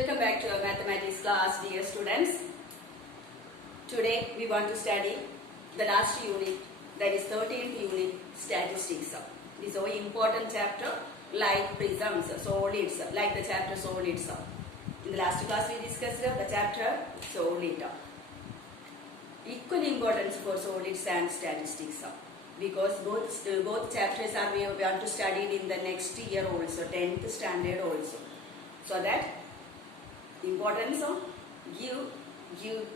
Welcome back to our mathematics class, dear students. Today we want to study the last unit, that is 13th unit, statistics. It is a very important chapter, like prisms, solids, like the chapter solids. In the last class we discussed the chapter solid. Equal importance for solids and statistics, because both chapters are we want to study in the next year also, 10th standard also. So that importance of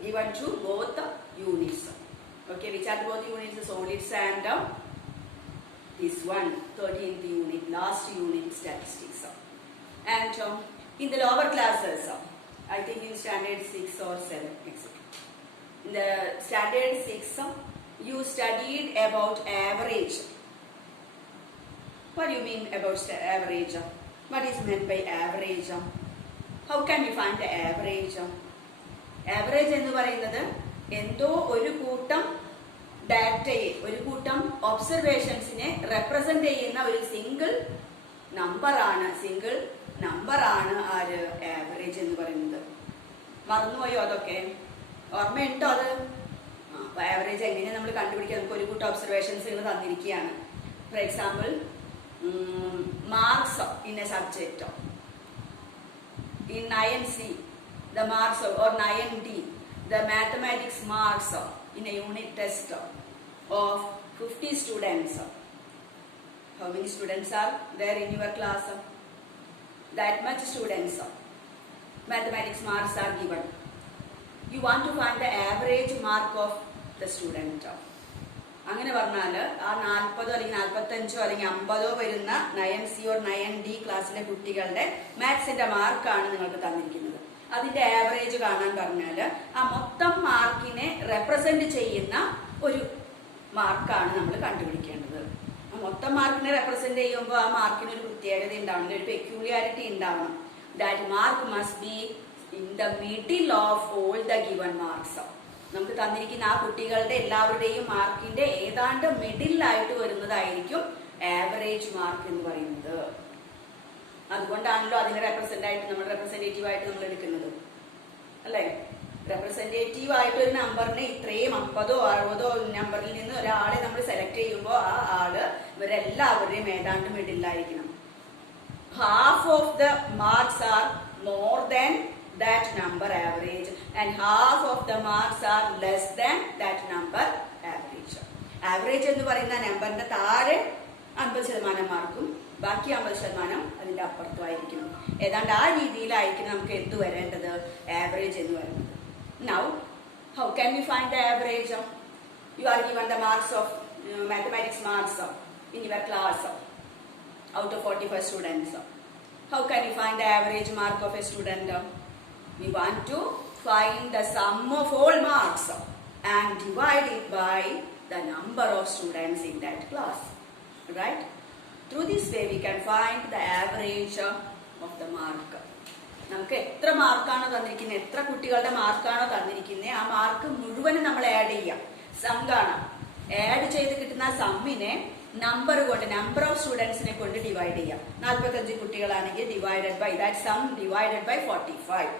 given to both the units. Okay, which are both units, solids and this one, 13th unit, last unit, statistics. And in the lower classes, I think in standard 6 or 7, etc. In the standard 6, you studied about average. What do you mean about average? What is meant by average? How can you find the average? Average എന്ന് പറയുന്നത് എന്തോ ഒരു കൂട്ടം ഡാറ്റയെ, ഒരു കൂട്ടം ഒബ്സർവേഷൻസിനെ represent ചെയ്യുന്ന ഒരു സിംഗിൾ നമ്പറാണ് ആര് ആവറേജ് എന്ന് പറയുന്നത്. മറന്നുപോയോ അതൊക്കെ? ഓർമ്മയുണ്ടോ അത്? ആവറേജ് എങ്ങനെ നമ്മൾ കണ്ടുപിടിക്കുക? നമുക്ക് ഒരു കൂട്ടം ഒബ്സർവേഷൻസ് തന്നിരിക്കുകയാണ്. For example, marks in a subject. In 9C, the marks or 9D, the mathematics marks in a unit test of 50 students. How many students are there in your class? That much students. Mathematics marks are given. You want to find the average mark of the student. അങ്ങനെ പറഞ്ഞാൽ ആ 40 അല്ലെങ്കിൽ 45 അല്ലെങ്കിൽ 50 വരുന്ന 9C or 9D ക്ലാസ്സിലെ കുട്ടികളുടെ മാത്സിന്റെ മാർക്കാണ് നിങ്ങൾക്ക് തന്നിരിക്കുന്നത്. അതിന്റെ ആവറേജ് കാണാൻ പറഞ്ഞാൽ ആ മൊത്തം മാർക്കിനെ റെപ്രസെന്റ് ചെയ്യുന്ന ഒരു മാർക്കാണ് നമ്മൾ കണ്ടുപിടിക്കേണ്ടത്. ആ മൊത്തം മാർക്കിനെ റെപ്രസെന്റ് ചെയ്യുമ്പോൾ ആ മാർക്കിന് ഒരു പ്രത്യേകത ഉണ്ടാവണം, ഒരു പെക്യൂലിയാരിറ്റി ഉണ്ടാവണം. That mark must be in the middle of all the given marks. നമുക്ക് തന്നിരിക്കുന്ന ആ കുട്ടികളുടെ എല്ലാവരുടെയും മാർക്കിന്റെ ഏതാണ്ട് മിഡിലായിട്ട് വരുന്നതായിരിക്കും ആവറേജ് മാർക്ക് എന്ന് പറയുന്നത്. അതുകൊണ്ടാണല്ലോ അതിനെ റെപ്രസെന്റേറ്റീവ് ആയിട്ട് നമ്മൾ എടുക്കുന്നത്, അല്ലെ? റെപ്രസെന്റേറ്റീവ് ആയിട്ട് ഒരു നമ്പറിനെ ഇത്രയും 50ഓ 60ഓ നമ്പറിൽ നിന്ന് ഒരാളെ നമ്മൾ സെലക്ട് ചെയ്യുമ്പോൾ ആ ആള് ഇവരെല്ലാവരുടെയും ഏതാണ്ട് മിഡിലായിരിക്കണം. Half of the marks are more than that number average and half of the marks are less than that number average. Average എന്ന് പറയുന്ന നമ്പറിന്റെ താഴെ 50% മാർക്കും ബാക്കി 50% അതിന്റെ അപ്പുറത്തുമായിരിക്കും. ഏതാണ്ട് ആ രീതിയിലായിരിക്കും നമുക്ക് എന്ത് വരേണ്ടത്, ആവറേജ് എന്ന് പറയുന്നത്. Now, how can we find the average? You are given the marks of mathematics marks in your class out of 45 students. How can you find the average mark of a student? We want to find the sum of all marks and divide it by the number of students in that class, right? Through this way we can find the average of the mark. നമുക്ക് എത്ര മാർക്കാണോ തന്നിരിക്കുന്നത്, എത്ര കുട്ടികളുടെ മാർക്കാണോ തന്നിരിക്കുന്നത്, ആ mark മുഴുവനും നമ്മൾ add ചെയ്യാം. സം കാണാം. ആഡ് ചെയ്ത് കിട്ടുന്ന സമ്മിനെ നമ്പർ ഓഫ് സ്റ്റുഡൻസിനെ കൊണ്ട് ഡിവൈഡ് ചെയ്യാം. 45 കുട്ടികളാണെങ്കിൽ divided by that sum divided by 45.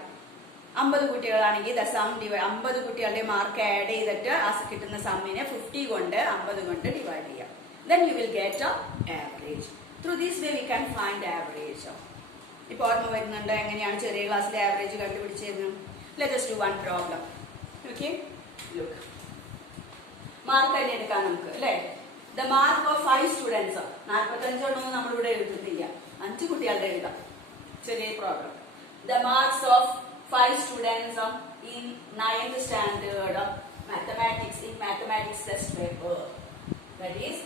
50 കുട്ടികളാണെങ്കിൽ 50 കുട്ടികളുടെ മാർക്ക് ആഡ് ചെയ്തിട്ട് ആ കിട്ടുന്ന സമ്മിനെ 50 കൊണ്ട് 50 കൊണ്ട് ഡിവൈഡ് ചെയ്യാം. Then you will get a average. Through this way we can find average. ഇപ്പോൾ ഓർമ്മ വരുന്നുണ്ട് എങ്ങനെയാണ് ചെറിയ ക്ലാസ്സിലെ ആവറേജ് കണ്ടുപിടിച്ചിരുന്നത്? Let us do one problem. Okay, look. Mark തന്നെ എടുക്കാം നമുക്ക്, അല്ലേ? The mark of 5 students. 45 ഒന്നും നമ്മളിവിടെ എഴുതുന്നില്ല, 5 കുട്ടികളുടെ എഴുതാം. ചെറിയ problem. The marks of 5 students in 9th standard mathematics in mathematics test paper, that is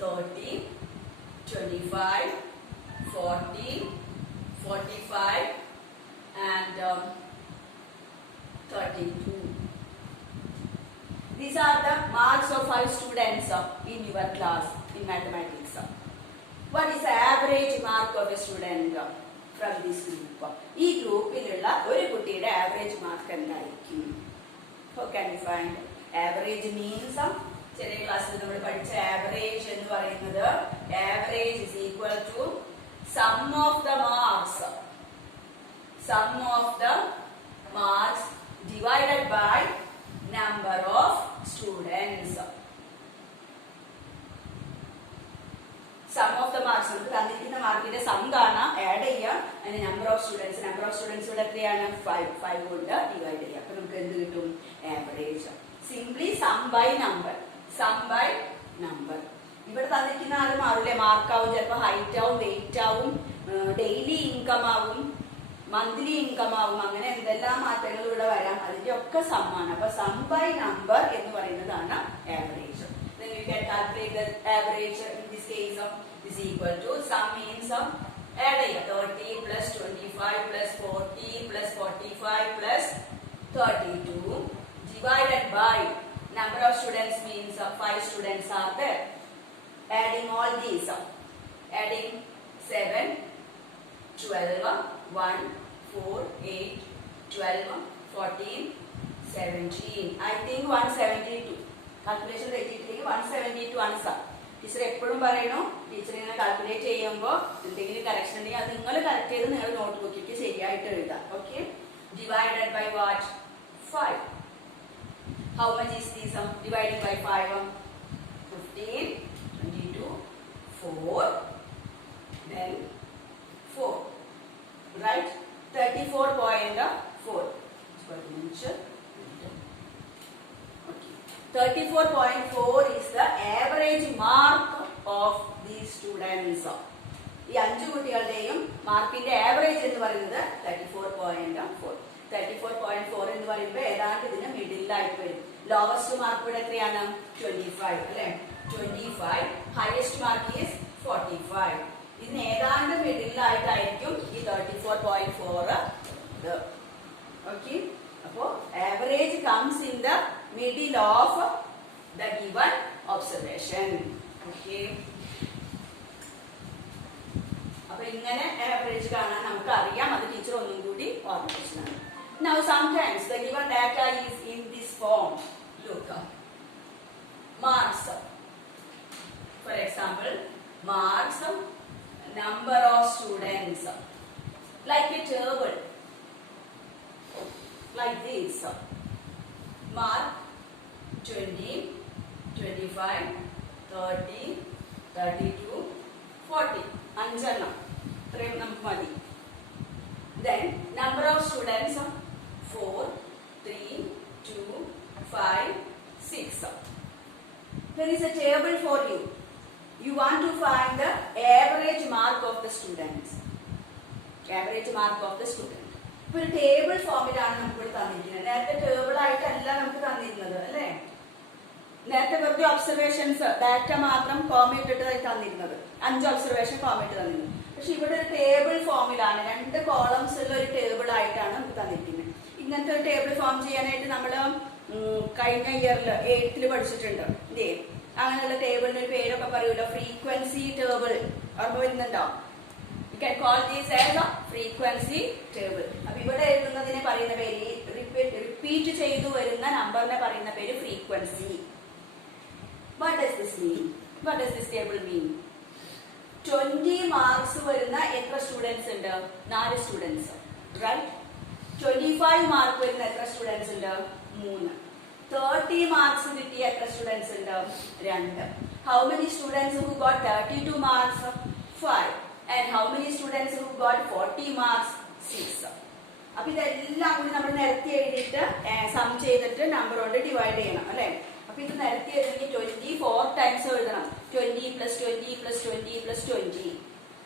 30, 25, 40, 45 and 32. These are the marks of 5 students in your class in mathematics. What is the average mark of a student from this group? ഈ ഗ്രൂപ്പിലുള്ള ഒരു കുട്ടിയുടെ average mark എന്തായിരിക്കും? How can you find? Average means, ചെറിയ ക്ലാസ്സിൽ നമ്മൾ പഠിച്ച average എന്ന് പറയുന്നത്, average is equal to sum of the marks. sum of the marks divided by number of students. Sum of the marks നമുക്ക് തന്നിരിക്കുന്ന മാർക്കിന്റെ സം കാണാം, ആഡ് ചെയ്യാം, അതിന് നമ്പർ ഓഫ് സ്റ്റുഡൻസ് ഇവിടെ എത്രയാണ് 5 കൊണ്ട് ഡിവൈഡ് ചെയ്യാം. അപ്പൊ നമുക്ക് എന്ത് കിട്ടും? Average. Simply sum by number. ഇവിടെ തന്നിരിക്കുന്ന ആള് മാറില്ലേ, മാർക്കാവും, ചിലപ്പോൾ ഹൈറ്റ് ആവും, വെയിറ്റ് ആവും, ഡെയിലി ഇൻകം ആവും, മന്ത്ലി ഇൻകം ആവും, അങ്ങനെ എന്തെല്ലാം മാറ്റങ്ങൾ ഇവിടെ വരാം. അതിന്റെ ഒക്കെ സമ്മാണ്. അപ്പൊ സം ബൈ നമ്പർ എന്ന് പറയുന്നതാണ് average. Then we can calculate the average in this case is equal to sum means add 30 plus 25 plus 40 plus 45 plus 32 divided by number of students means 5 students are there. Adding all these, adding 7, 12, 1, 4, 8, 12, 14, 17. I think 172. Calculation തെറ്റിയിട്ടില്ലെങ്കിൽ 172 ആണ് some. Teacher എപ്പോഴും പറയണു, teacher ഇങ്ങനെ calculate ചെയ്യുമ്പോൾ എന്തെങ്കിലും correction ഉണ്ടെങ്കിൽ അത് നിങ്ങൾ correct ചെയ്ത് നിങ്ങൾ നോട്ട് ബുക്കിലേക്ക് ശരിയായിട്ട് എഴുതാം. Okay. Divided by what? 5. How much is the sum? Dividing by 5, 15, 22, 4, then 4, right? 34.4. 34.4 is the average mark of these students. ഈ 5 കുട്ടികളുടെയും മാർക്കിന്റെ ആവറേജ് എന്ന് പറയുന്നത് 34.4. 34.4 എന്ന് പറയുമ്പോൾ ഏതാണ്ട് ഇതിന് മിഡിലായിട്ട് വരും. ലോവസ്റ്റ് മാർക്ക് ഇവിടെ എത്രയാണ്? 25 അല്ലെ? 25. Highest mark is 45. ഇതിന് ഏതാണ്ട് മിഡിലായിട്ടായിരിക്കും ഈ 34.4. ഓക്കെ. അപ്പോ average comes in the middle of the given observation. Okay. അപ്പൊ ഇങ്ങനെ ആവറേജ് കാണാൻ നമുക്ക് അറിയാം. അത് ടീച്ചർ ഒന്നും കൂടി ഓർമ്മിപ്പിച്ചതാണ്. Now sometimes the given data is in this form. Look, marks. For example, marks, number of students, like a table, like this. Mark 20, 25, 30, 32, 40. 5 എണ്ണം ഇത്രയും നമുക്ക് മതി. Then number of students 4, 3, 2, 5, 6. There is a table for you. You want to find the average mark of the students. Average mark of the student. ഇപ്പൊ ഒരു table ഫോമിലാണ് നമുക്ക് തന്നിരിക്കുന്നത്. നേരത്തെ ടേബിൾ ആയിട്ടല്ല നമുക്ക് തന്നിരുന്നത് അല്ലെ? നേരത്തെ വെറുതെ ഒബ്സർവേഷൻസ് ഡാറ്റ മാത്രം കോമ ഇട്ടിട്ട് തന്നിരുന്നത്. 5 ഒബ്സർവേഷൻ കോമ ഇട്ട് തന്നിരുന്നത്. പക്ഷെ ഇവിടെ ഒരു ടേബിൾ ഫോമിലാണ്, 2 കോളംസ് ഉള്ള ഒരു ടേബിൾ ആയിട്ടാണ് നമുക്ക് തന്നിരിക്കുന്നത്. ഇങ്ങനത്തെ ഒരു ടേബിൾ ഫോം ചെയ്യാനായിട്ട് നമ്മൾ കഴിഞ്ഞ ഇയറിൽ 8th പഠിച്ചിട്ടുണ്ട്. ഇല്ലേ? അങ്ങനെയുള്ള ടേബിളിന് ഒരു പേരൊക്കെ പറയുമല്ലോ, ഫ്രീക്വൻസി ടേബിൾ. ഓർമ്മ വരുന്നുണ്ടോ? You can call this as a frequency table. അപ്പൊ ഇവിടെ എഴുതുന്നതിനെ പറയുന്ന പേര്, റിപ്പീറ്റ് ചെയ്തു വരുന്ന നമ്പറിനെ പറയുന്ന പേര് frequency. What does this mean? What does this table mean? 20 marks വരുന്ന എത്ര സ്റ്റുഡൻസ് ഉണ്ട്? 4 സ്റ്റുഡൻസ്. റൈറ്റ്. 25 മാർക്ക് വരുന്ന എത്ര സ്റ്റുഡൻസ് ഉണ്ട്? 3. 30 മാർക്സ് കിട്ടിയ എത്ര സ്റ്റുഡൻസ് ഉണ്ട്? 2. How many students who got 32 marks? 5. And how many students who got 40 marks? 6. അപ്പൊ ഇതെല്ലാം കൂടി നമ്മൾ നിരത്തി എഴുതിയിട്ട് സം ചെയ്തിട്ട് നമ്പർ കൊണ്ട് ഡിവൈഡ് ചെയ്യണം അല്ലെ? അപ്പൊ ഇത് നിരത്തി എഴുതി 24 ടൈംസ് എഴുതണം. 20 plus 20 plus 20 plus 20.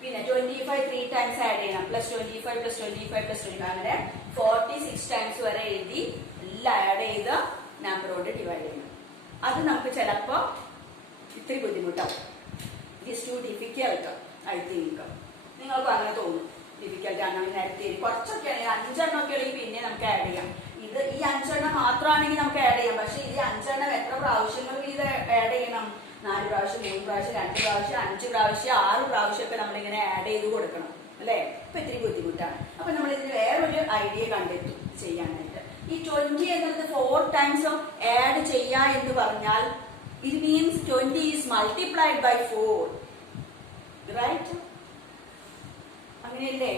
പിന്നെ 25 3 ടൈംസ് ആഡ് ചെയ്യണം. Plus 25 plus 25 plus 25. അങ്ങനെ 46 ടൈംസ് വരെ എഴുതി എല്ലാം ആഡ് ചെയ്ത് നമ്പർ കൊണ്ട് ഡിവൈഡ് ചെയ്യണം. അത് നമുക്ക് ചിലപ്പോ ഇത്തിരി ബുദ്ധിമുട്ടാവും. It is too difficult. I think നിങ്ങൾക്ക് അങ്ങനെ തോന്നും. ഡിഫിക്കൽട്ട് ആണ് നേരത്തെ കുറച്ചൊക്കെ ആണെങ്കിൽ 5 എണ്ണം ഒക്കെ ആണെങ്കിൽ പിന്നെ നമുക്ക് ആഡ് ചെയ്യാം. ഇത് ഈ 5 എണ്ണം മാത്രമാണെങ്കിൽ നമുക്ക് ആഡ് ചെയ്യാം. പക്ഷെ ഈ 5 എണ്ണം എത്ര പ്രാവശ്യങ്ങൾ ഇത് ആഡ് ചെയ്യണം? 4 പ്രാവശ്യം, 3 പ്രാവശ്യം, 2 പ്രാവശ്യം, 5 പ്രാവശ്യം, 6 പ്രാവശ്യമൊക്കെ നമ്മളിങ്ങനെ ആഡ് ചെയ്ത് കൊടുക്കണം അല്ലെ? അപ്പൊ ഇത്തിരി ബുദ്ധിമുട്ടാണ്. അപ്പൊ നമ്മൾ ഇതിന് വേറൊരു ഐഡിയ കണ്ടെത്തും ചെയ്യാനായിട്ട്. ഈ 20 എന്നുള്ളത് 4 ടൈംസ് ആഡ് ചെയ്യാ എന്ന് പറഞ്ഞാൽ it means 20 is multiplied by 4. Right? അങ്ങനെയല്ലേ?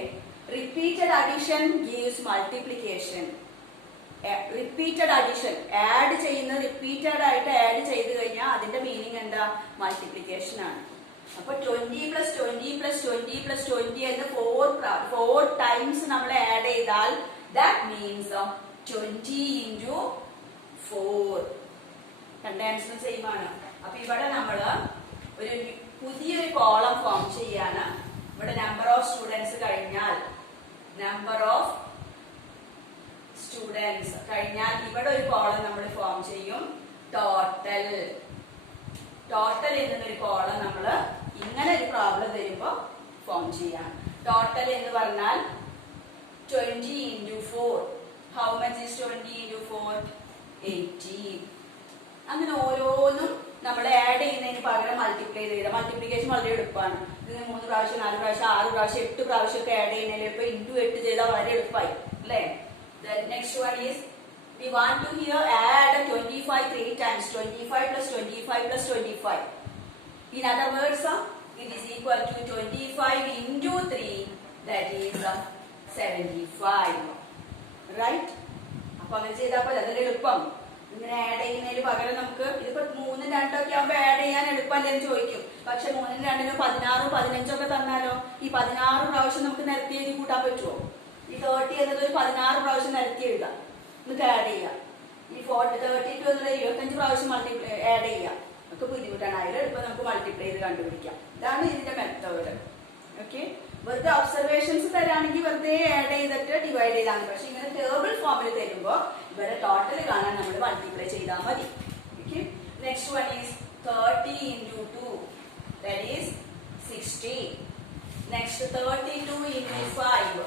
Repeated addition gives multiplication. Repeated addition add ചെയ്യുന്ന റിപ്പീറ്റഡ് ആയിട്ട് ആഡ് ചെയ്ത് കഴിഞ്ഞാൽ അതിന്റെ മീനിങ് എന്താ? മൾട്ടിപ്ലിക്കേഷൻ ആണ്. അപ്പൊ 20 + 20 + 20 + 20 എന്ന് 4 ടൈംസ് നമ്മൾ ആഡ് ചെയ്താൽ ദാറ്റ് മീൻസ് 20 × 4. രണ്ട് ആൻസറും സെയിം ആണ്. അപ്പൊ ഇവിടെ നമ്മൾ ഒരു പുതിയൊരു കോളം ഫോം ചെയ്യാണ്. ഇവിടെ നമ്പർ ഓഫ് സ്റ്റുഡൻസ് കഴിഞ്ഞാൽ ഇവിടെ ഒരു കോളം നമ്മൾ ഫോം ചെയ്യും. ടോട്ടൽ എന്നൊരു കോളം നമ്മൾ ഇങ്ങനെ ഒരു പ്രോബ്ലം തരുമ്പോൾ ഫോം ചെയ്യാം. ടോട്ടൽ എന്ന് പറഞ്ഞാൽ 20 × 4. How much is 20 × 4? 80. അങ്ങനെ ഓരോന്നും നമ്മൾ ആഡ് ചെയ്യുന്നതിന് പകരം മൾട്ടിപ്ലൈ ചെയ്ത മൾട്ടിപ്ലിക്കേഷൻ വളരെ എളുപ്പമാണ്. ഇതിന് 3 പ്രാവശ്യം 4 പ്രാവശ്യം 6 പ്രാവശ്യം 8 പ്രാവശ്യം ഒക്കെ ആഡ് ചെയ്യുന്നതിൽ ഇപ്പൊ × 8 ചെയ്താൽ വളരെ എളുപ്പമായി അല്ലേ? Next one is we want to here add 25 3 times. 25 + 25 + 25. In other words, it is equal to 25 × 3, that is 75. Right? അപ്പൊ അങ്ങനെ ചെയ്താൽ അതിൽ എളുപ്പം. ഇങ്ങനെ ആഡ് ചെയ്യുന്നതിന് പകരം നമുക്ക് ഇതിപ്പോ 3 2 ഒക്കെ ആകുമ്പോ ആഡ് ചെയ്യാൻ എളുപ്പമല്ലെന്ന് ചോദിക്കും. പക്ഷെ 3 2 16 15 ഒക്കെ തന്നാലോ ഈ 16 പ്രാവശ്യം നമുക്ക് നിരത്തി എഴുതി കൂട്ടാൻ പറ്റുമോ? ഈ 30 എന്നത് ഒരു 16 പ്രാവശ്യം നിരത്തി എഴുതാം, എന്നിട്ട് ആഡ് ചെയ്യാം. ഈ 32 എന്നത് 25 പ്രാവശ്യം മൾട്ടിപ്ലൈ ആഡ് ചെയ്യാം. ഒക്കെ ബുദ്ധിമുട്ടാണ്. അതിൽ ഇപ്പൊ നമുക്ക് മൾട്ടിപ്ലൈ ചെയ്ത് കണ്ടുപിടിക്കാം. ഇതാണ് ഇതിന്റെ മെത്തേഡ്. ഓക്കെ, വെറുതെ ഒബ്സർവേഷൻസ് തരാണെങ്കിൽ വെറുതെ ആഡ് ചെയ്തിട്ട് ഡിവൈഡ് ചെയ്താണ്. പക്ഷെ ഇങ്ങനെ ടേബിൾ ഫോമിൽ തരുമ്പോൾ ഇവരെ ടോട്ടൽ കാണാൻ നമ്മൾ മൾട്ടിപ്ലൈ ചെയ്താൽ മതി. Okay, next one is 30 × 2, that is 60. Next 32 × 5,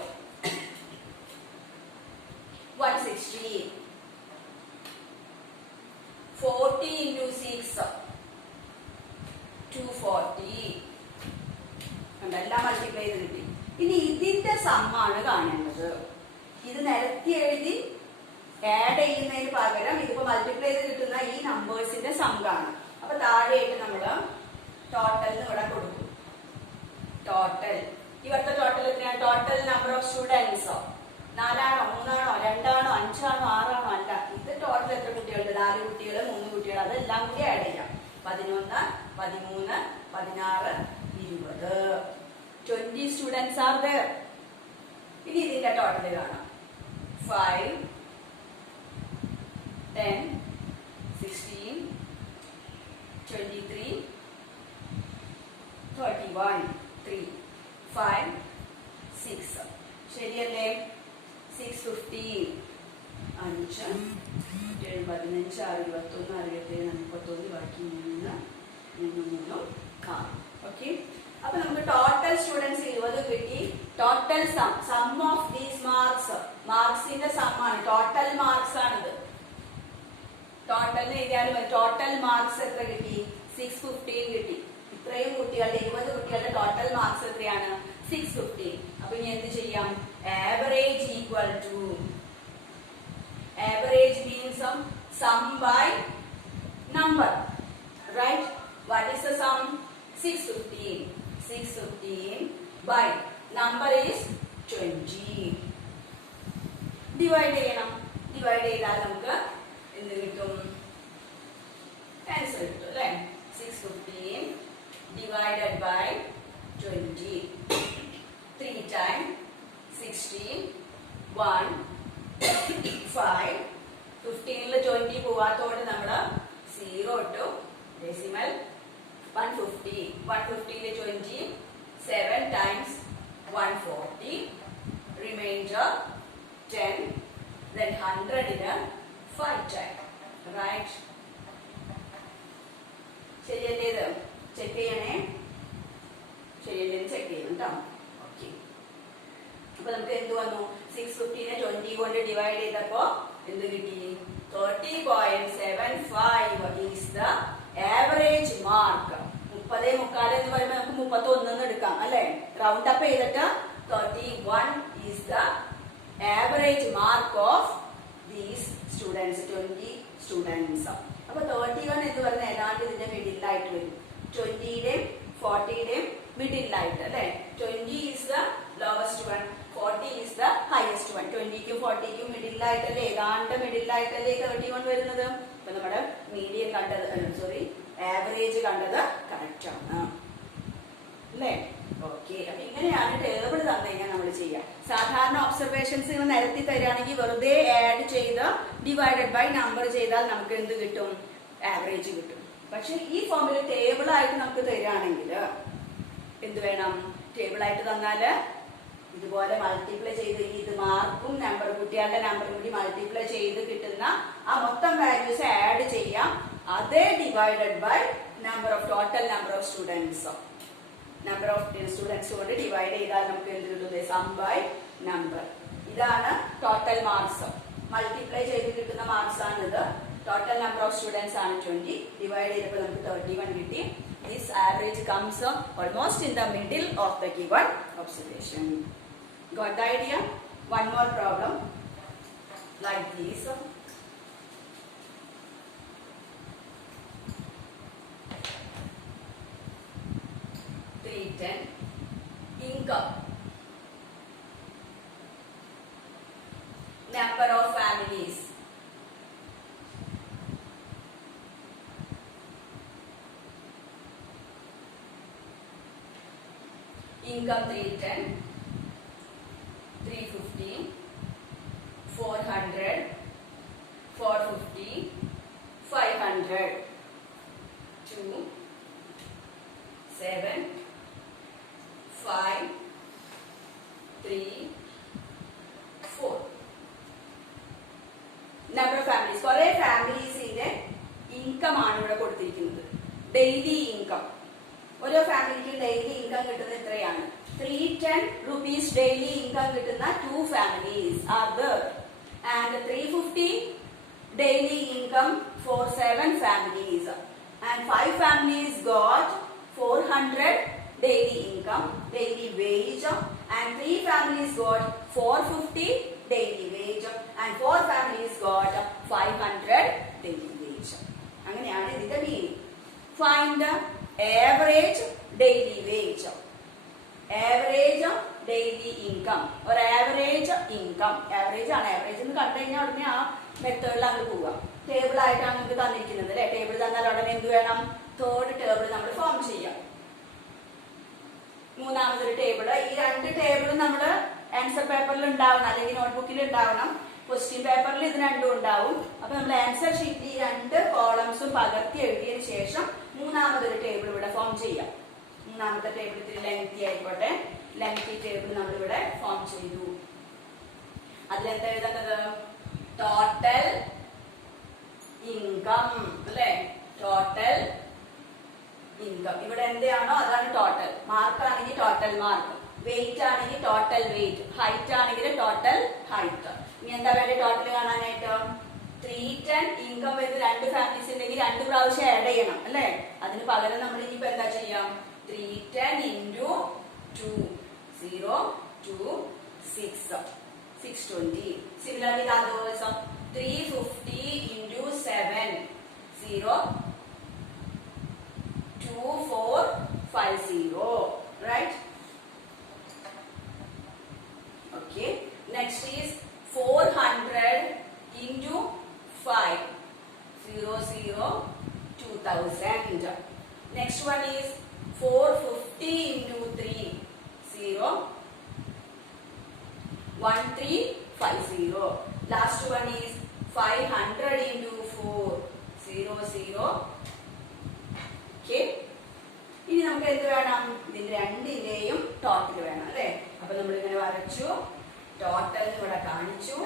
160. 40 × 6, 240. എല്ലാം മൾട്ടിപ്ലൈ ചെയ്ത് കിട്ടി. ഇനി ഇതിന്റെ സമ്മാണ് കാണേണ്ടത്. ഇത് നിരത്തി എഴുതി ആഡ് ചെയ്യുന്നതിന് പകരം ഇതിപ്പോ മൾട്ടിപ്ലൈ ചെയ്ത് കിട്ടുന്ന ഈ നമ്പേഴ്സിന്റെ സം കാണാം. അപ്പൊ താഴെയായിട്ട് നമ്മള് ടോട്ടൽ ഇവിടെ കൊടുക്കും. ടോട്ടൽ ഇവിടുത്തെ ടോട്ടൽ എത്രയാണ്? ടോട്ടൽ നമ്പർ ഓഫ് സ്റ്റുഡൻസ് 4 ആണോ 3 ആണോ 2 ആണോ 5 ആണോ 6 ആണോ? അല്ല, ഇത് ടോട്ടൽ എത്ര കുട്ടികളുണ്ട്? 4 കുട്ടികൾ 3 കുട്ടികൾ, അതെല്ലാം കൂടി ആഡ് ചെയ്യാം. 11 13 16 20. 20 സ്റ്റുഡൻസ് ആർ there. ഇനി ഇതിന്റെ ടോട്ടൽ കാണാം. 5 10 16 23 31 3 5 6. ശരിയല്ലേ? 6 15 5 7 15 6 21 67 31 ബാക്കി 3 3 6. ഓക്കെ, അപ്പൊ നമുക്ക് ടോട്ടൽ സ്റ്റുഡൻസ് 20 കിട്ടി. ടോട്ടൽ സം ഓഫ് ദീസ് മാർക്സിന്റെ സം ആണ്. ടോട്ടൽ മാർക്സ് ആണിത്. ടോട്ടൽ എഴുതിയാലും ടോട്ടൽ മാർക്സ് എത്ര കിട്ടി? 615 കിട്ടി. ഇത്രയും കുട്ടികളുടെ 20 കുട്ടികളുടെ ടോട്ടൽ മാർക്സ് എത്രയാണ്? 615. അപ്പൊ ഇനി എന്ത് ചെയ്യാം? Average equal to average means sum by number, right? What is the sum? 615. 615 by number is 20. Divide ചെയ്യണം. ഡിവൈഡ് ചെയ്താൽ നമുക്ക് എന്ത് കിട്ടും? ആൻസർ കിട്ടും അല്ലേ? 615 divided by 20. 3 times 16 1 5. 15 20 പോവാത്തോടെ നമ്മള് 0 ഇട്ടു. Decimal 150. 150 20 7 times 140. Remainder 10. Then 100 in a 5 times. Right? ശരിയല്ലേ? ഇത് ചെക്ക് ചെയ്യണേ. ശരിയല്ലേ? ചെക്ക് ചെയ്യണം കേട്ടോ. ഓക്കെ, അപ്പൊ നമുക്ക് എന്ത് വന്നു? 615 20 കൊണ്ട് ഡിവൈഡ് ചെയ്തപ്പോ എന്ത് കിട്ടി? 30.75 is the average mark. 30.75 എന്ന് പറയുമ്പോൾ നമുക്ക് 31 എടുക്കാം അല്ലെ? റൗണ്ട് അപ്പ് ചെയ്തിട്ട് 31 is the average mark of these students. 20 students. അപ്പൊ 31 എന്ന് പറഞ്ഞാൽ ഏതാണ്ട് ഇതിന്റെ മിഡിലായിട്ട് വരും. 20യുടെയും 40യുടെയും മിഡിലായിട്ട് അല്ലെ? 20 is the lowest one, 40 is the highest one. 20ക്കും 40ക്കും മിഡിലായിട്ടല്ലേ, ഏതാണ്ട് മിഡിലായിട്ടല്ലേ 31 വരുന്നത്. അപ്പൊ നമ്മുടെ മീഡിയൻ കണ്ടത്, സോറി, ആവറേജ് കണ്ടത് കറക്റ്റ് ആണ് അല്ലേ? ഓക്കെ. അപ്പൊ ഇങ്ങനെയാണ് ടേബിൾ തന്നു കഴിഞ്ഞാൽ നമ്മൾ ചെയ്യാം. സാധാരണ ഒബ്സർവേഷൻസ് ഇങ്ങനെ നിരത്തി തരികയാണെങ്കിൽ വെറുതെ ആഡ് ചെയ്ത് ഡിവൈഡഡ് ബൈ നമ്പർ ചെയ്താൽ നമുക്ക് എന്ത് കിട്ടും? ആവറേജ് കിട്ടും. പക്ഷെ ഈ ഫോമിൽ ടേബിൾ ആയിട്ട് നമുക്ക് തരികയാണെങ്കിൽ എന്ത് വേണം? ടേബിൾ ആയിട്ട് തന്നാല് ഇതുപോലെ മൾട്ടിപ്ലൈ ചെയ്ത് ഇത് മാർക്കും നമ്പർ കുട്ടികളുടെ നമ്പറും കൂടി മൾട്ടിപ്ലൈ ചെയ്ത് കിട്ടുന്ന ആ മൊത്തം വാല്യൂസ് ആഡ് ചെയ്യാം. അതേ divided by number of total number of students. Number of students കൊണ്ട് ഡിവൈഡ് ചെയ്താൽ നമുക്ക് എന്ത് കിട്ടും? Sum by number. ഇതാണ് ടോട്ടൽ മാർക്സ്. മൾട്ടിപ്ലൈ ചെയ്ത് കിട്ടുന്ന മാർക്സ് ആണ് ഇത്. ടോട്ടൽ നമ്പർ ഓഫ് സ്റ്റുഡൻസ് ആണ് 20. ഡിവൈഡ് ചെയ്തപ്പോൾ നമുക്ക് 31 കിട്ടി. This average comes almost in the middle of the given observation. Got the idea? One more problem like this. Income. Number of families. Income 310, 350, 400, 450, 500, 2, 7, 5, 3, 4. Number of families. കുറെ ഫാമിലീസിന്റെ income ആണ് ഇവിടെ കൊടുത്തിരിക്കുന്നത്. Daily income. ഓരോ ഫാമിലിക്ക് daily income കിട്ടുന്നത് എത്രയാണ്? 310 rupees daily income കിട്ടുന്ന 2 families are there, and 350 daily income for 7 families, and 5 families got 400 daily income, daily wage, and 3 families got 450 daily wage, and 4 families got 500 daily wage. അങ്ങനെയാണ് ഇതിന്റെ meaning. Find the average daily wage, average daily income or average income. Average ആണ്. average എന്ന് കണ്ടു കഴിഞ്ഞാൽ ഉടനെ ആ മെത്തേഡിൽ അങ്ങ് പോവുക. ടേബിൾ ആയിട്ടാണ് നമുക്ക് തന്നിരിക്കുന്നത് അല്ലെ? ടേബിൾ തന്നാൽ ഉടനെ എന്ത് വേണം? തേർഡ് ടേബിൾ നമ്മൾ ഫോം ചെയ്യാം. മൂന്നാമതൊരു ടേബിൾ. ഈ 2 ടേബിളും നമ്മൾ ആൻസർ പേപ്പറിൽ ഉണ്ടാവണം, അല്ലെങ്കിൽ നോട്ട്ബുക്കിൽ ഉണ്ടാവണം. ക്വസ്റ്റ്യൻ പേപ്പറിൽ ഇത് രണ്ടും ഉണ്ടാവും. അപ്പൊ നമ്മൾ ആൻസർ ഷീറ്റിൽ ഈ 2 കോളംസും പകർത്തി എഴുതിയതിനു ശേഷം മൂന്നാമതൊരു ടേബിൾ ഇവിടെ ഫോം ചെയ്യാം. മൂന്നാമത്തെ ടേബിൾ ഇത്തിരി ലെങ്തി ആയിക്കോട്ടെ. ലെങ്തി ടേബിൾ നമ്മളിവിടെ ഫോം ചെയ്തു. അതിലെന്താ എഴുതേണ്ടത്? ടോട്ടൽ ഇൻകം അല്ലെ? Total income. ഇവിടെ എന്താണോ അതാണ് ടോട്ടൽ. മാർക്ക് ആണെങ്കിൽ ടോട്ടൽ മാർക്ക്, വെയിറ്റ് ആണെങ്കിൽ ടോട്ടൽ വെയിറ്റ്, ഹൈറ്റ് ആണെങ്കിൽ ടോട്ടൽ ഹൈറ്റ്. ഇനി എന്താ വേണ്ടത് ടോട്ടൽ കാണാനായിട്ട്? 310 ഇൻകം വരുന്ന 2 ഫാമിലീസ് ഉണ്ടെങ്കിൽ 2 പ്രാവശ്യം ആഡ് ചെയ്യണം അല്ലെ? അതിന് പകരം നമ്മൾ ഇനിയിപ്പോ എന്താ ചെയ്യാം? 310 into 2, 0, 2, 6, 620. Similarly, the other also 350 into 7, 0, 2450. Right? Okay. Next is 400 into 5, 0, 0, 2000. Next one is 450 into 3, 0, 1350. Last one is 500 into 4, 0, 0. Okay. ഇനി നമുക്ക് എന്ത് വേണം? ഇതിന്റെ രണ്ടിന്റെയും ടോട്ടൽ വേണം അല്ലെ? അപ്പൊ നമ്മൾ ഇങ്ങനെ വരച്ചു, ടോട്ടൽ ഇവിടെ കാണിച്ചു.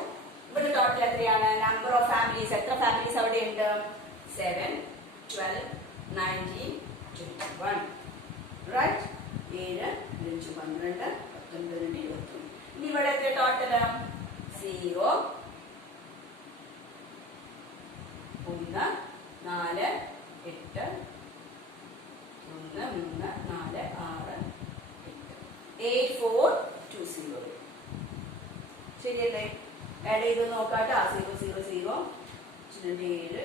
ഇവിടെ ടോട്ടൽ എത്രയാണ്? Number of families. എത്ര ഫാമിലീസ് അവിടെ ഉണ്ട്? 7, 12, 19, 21. റൈറ്റ്? 7, 5, 12, 19, 21. ഇനി ഇവിടെ എത്ര ടോട്ടൽ? 0, 1, 4, 8, 1, 3, 4, 6, 8, 4, 2, 0. ശരിയല്ലേ? ആഡ് ചെയ്ത് നോക്കാട്ടോ. 0, 0, 0, 7, 5, 12,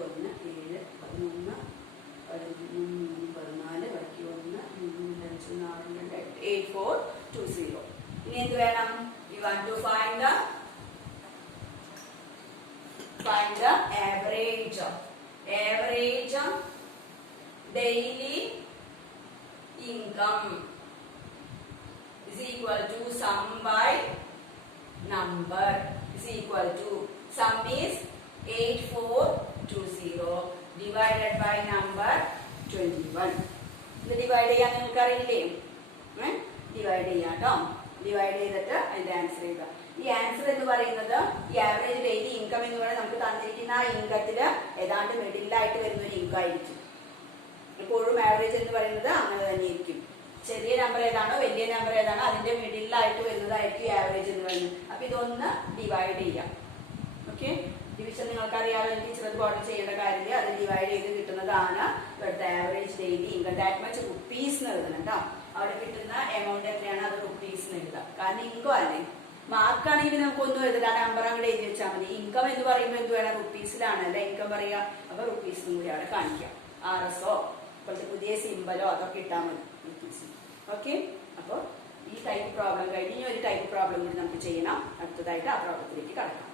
1, 7, 11, 13, 14, 1, 3, 5, 4, 2, 0. ഇനി എന്ത് വേണം? You want to find the average daily income is equal to sum by number is equal to sum is 8420 divided by number 21. ഇത് ഡിവൈഡ് ചെയ്യാൻ നിങ്ങൾക്ക് അറിയില്ലേ? ഡിവൈഡ് ചെയ്യാം കേട്ടോ. ഡിവൈഡ് ചെയ്തിട്ട് അതിന്റെ ആൻസർ ചെയ്യുക. ഈ ആൻസർ എന്ന് പറയുന്നത് ഈ ആവറേജ് ഡെയിലി ഇൻകം എന്ന് പറയുന്നത് നമുക്ക് തന്നിരിക്കുന്ന ആ ഇൻകത്തില് ഏതാണ്ട് മിഡിലായിട്ട് വരുന്ന ഒരു ഇൻകം ആയിരിക്കും. എപ്പോഴും ആവറേജ് എന്ന് പറയുന്നത് അങ്ങനെ തന്നെ ഇരിക്കും. ചെറിയ നമ്പർ ഏതാണോ വലിയ നമ്പർ ഏതാണോ അതിന്റെ മിഡിലായിട്ട് വരുന്നതായിരിക്കും ആവറേജ് എന്ന് പറയുന്നത്. അപ്പൊ ഇതൊന്ന് ഡിവൈഡ് ചെയ്യാം. ഓക്കെ, ഡിവിഷൻ നിങ്ങൾക്ക് അറിയാമല്ലോ, ടീച്ചർ അത് ബോർഡിൽ ചെയ്യേണ്ട കാര്യമില്ല. അത് ഡിവൈഡ് ചെയ്ത് കിട്ടുന്നതാണ് ഇവിടുത്തെ average daily income. That much rupees എന്ന് എഴുതണം കേട്ടോ. അവിടെ കിട്ടുന്ന എമൗണ്ട് എത്രയാണ് അത് റുപ്പീസ് എന്ന് എഴുതാം. കാരണം ഇൻകം അല്ലേ. മാർക്കാണെങ്കിൽ നമുക്ക് ഒന്നും എഴുതില്ല, നമ്പർ അങ്ങോട്ട് എഴുതി വെച്ചാൽ മതി. ഇൻകം എന്ന് പറയുമ്പോൾ എന്ത് വേണം? റുപ്പീസിലാണ് അല്ലെ ഇൻകം പറയുക. അപ്പൊ റുപ്പീസും കൂടി അവിടെ കാണിക്കാം. RSO ഇപ്പോഴത്തെ പുതിയ സിമ്പലോ അതൊക്കെ ഇട്ടാൽ മതി റുപ്പീസ്. ഓക്കെ, അപ്പോൾ ഈ ടൈപ്പ് പ്രോബ്ലം കഴിഞ്ഞ് ഒരു ടൈപ്പ് പ്രോബ്ലം കൂടി നമുക്ക് ചെയ്യണം. അടുത്തതായിട്ട് ആ പ്രോബ്ലത്തിലേക്ക് കടക്കാം.